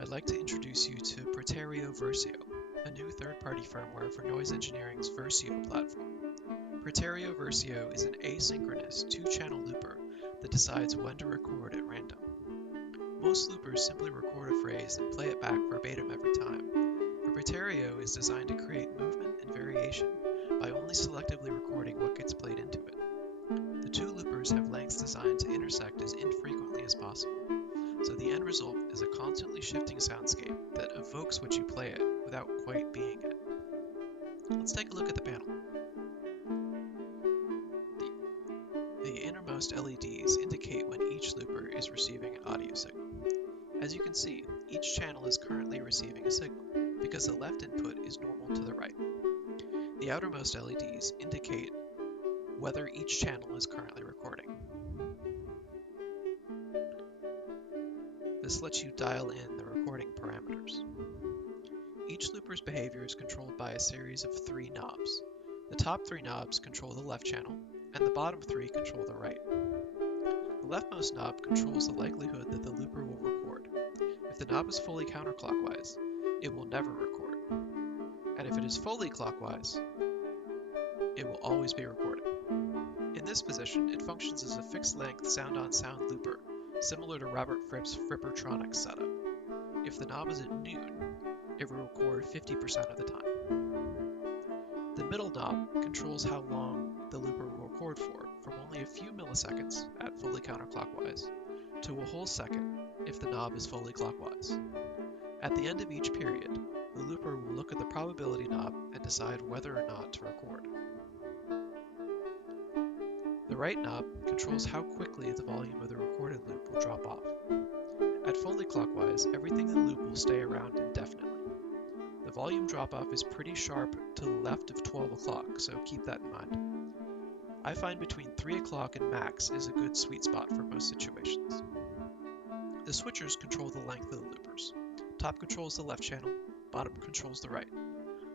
I'd like to introduce you to Praetereo Versio, a new third-party firmware for noise engineering's Versio platform. Praetereo Versio is an asynchronous two-channel looper that decides when to record at random. Most loopers simply record a phrase and play it back verbatim every time, but Praetereo is designed to create movement and variation by only selectively recording what gets played into it. The two loopers have lengths designed to intersect as infrequently as possible, so the end result is a constantly shifting soundscape that evokes what you play it without quite being it. Let's take a look at the panel. The innermost LEDs indicate when each looper is receiving an audio signal. As you can see, each channel is currently receiving a signal, because the left input is normal to the right. The outermost LEDs indicate whether each channel is currently recording. This lets you dial in the recording parameters. Each looper's behavior is controlled by a series of 3 knobs. The top 3 knobs control the left channel, and the bottom 3 control the right. The leftmost knob controls the likelihood that the looper will record. If the knob is fully counterclockwise, it will never record. And if it is fully clockwise, it will always be recording. In this position, it functions as a fixed-length sound-on-sound looper, similar to Robert Fripp's Frippertronics setup. If the knob is at noon, it will record 50% of the time. The middle knob controls how long the looper will record for, from only a few milliseconds at fully counterclockwise, to a whole second if the knob is fully clockwise. At the end of each period, the looper will look at the probability knob and decide whether or not to record. The right knob controls how quickly the volume of the recorded loop will drop off. At fully clockwise, everything in the loop will stay around indefinitely. The volume drop-off is pretty sharp to the left of 12 o'clock, so keep that in mind. I find between 3 o'clock and max is a good sweet spot for most situations. The switchers control the length of the loopers. Top controls the left channel, bottom controls the right.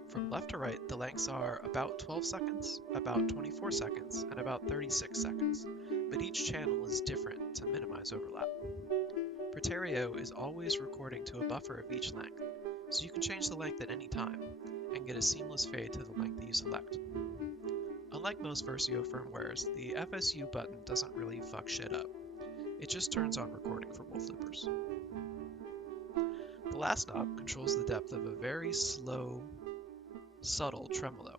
From left to right, the lengths are about 12 seconds, about 24 seconds, and about 36 seconds, but each channel is different to minimize overlap. Praetereo is always recording to a buffer of each length, so you can change the length at any time and get a seamless fade to the length that you select. Unlike most Versio firmwares, the FSU button doesn't really fuck shit up. It just turns on recording for both loopers. The last knob controls the depth of a very slow, subtle tremolo.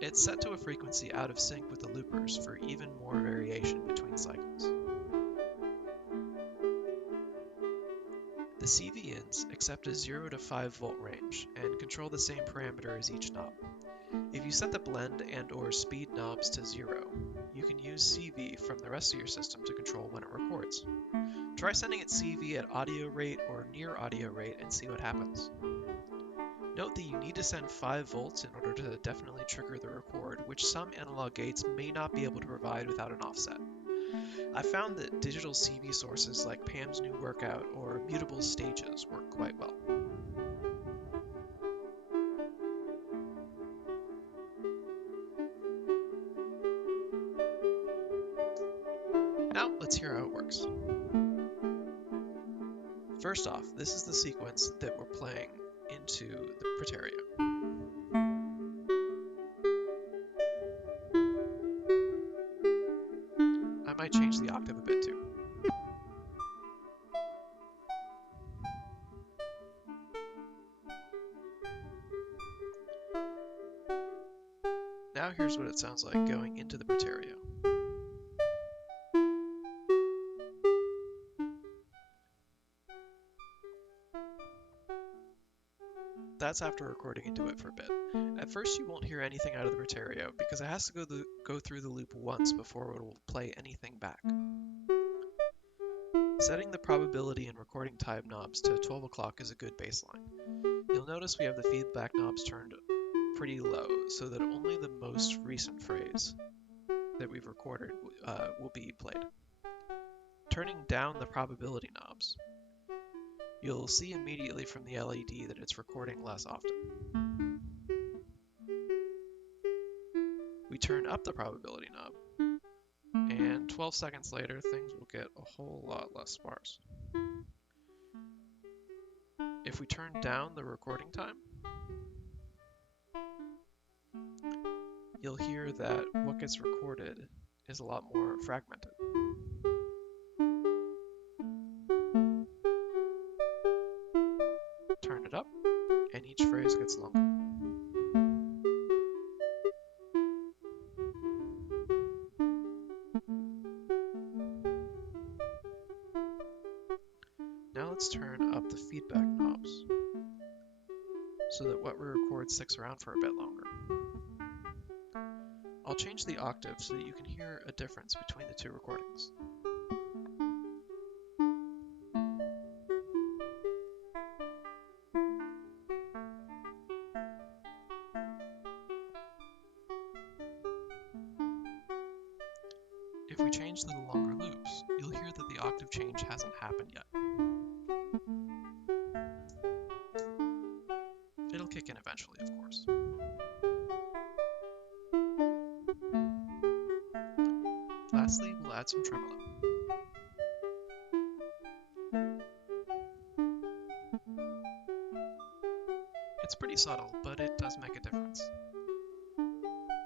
It's set to a frequency out of sync with the loopers for even more variation between cycles. The CV-ins accept a 0 to 5 volt range and control the same parameter as each knob. If you set the blend and/or speed knobs to 0, you can use CV from the rest of your system to control when it records. Try sending it CV at audio rate or near audio rate and see what happens. Note that you need to send 5 volts in order to definitely trigger the record, which some analog gates may not be able to provide without an offset. I found that digital CV sources like Pam's New Workout or Mutable Stages work quite well. Now let's hear how it works. First off, this is the sequence that we're playing into the Praetereo. I might change the octave a bit too. Now here's what it sounds like going into the Praetereo. That's after recording into it for a bit. At first you won't hear anything out of the Praetereo because it has to go through the loop once before it will play anything back. Setting the probability and recording time knobs to 12 o'clock is a good baseline. You'll notice we have the feedback knobs turned pretty low so that only the most recent phrase that we've recorded will be played. Turning down the probability knobs, you'll see immediately from the LED that it's recording less often. We turn up the probability knob, and 12 seconds later things will get a whole lot less sparse. If we turn down the recording time, you'll hear that what gets recorded is a lot more fragmented. Turn it up, and each phrase gets longer. Now let's turn up the feedback knobs so that what we record sticks around for a bit longer. I'll change the octave so that you can hear a difference between the two recordings. If we change to the longer loops, you'll hear that the octave change hasn't happened yet. It'll kick in eventually, of course. Lastly, we'll add some tremolo. It's pretty subtle, but it does make a difference.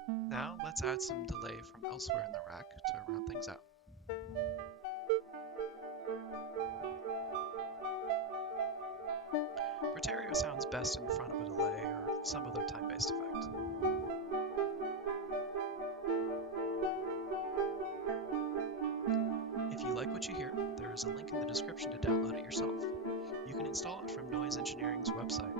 Now let's add some delay from elsewhere in the rack to round things out. Praetereo sounds best in front of a delay or some other time-based effect. If you like what you hear, there is a link in the description to download it yourself. You can install it from Noise Engineering's website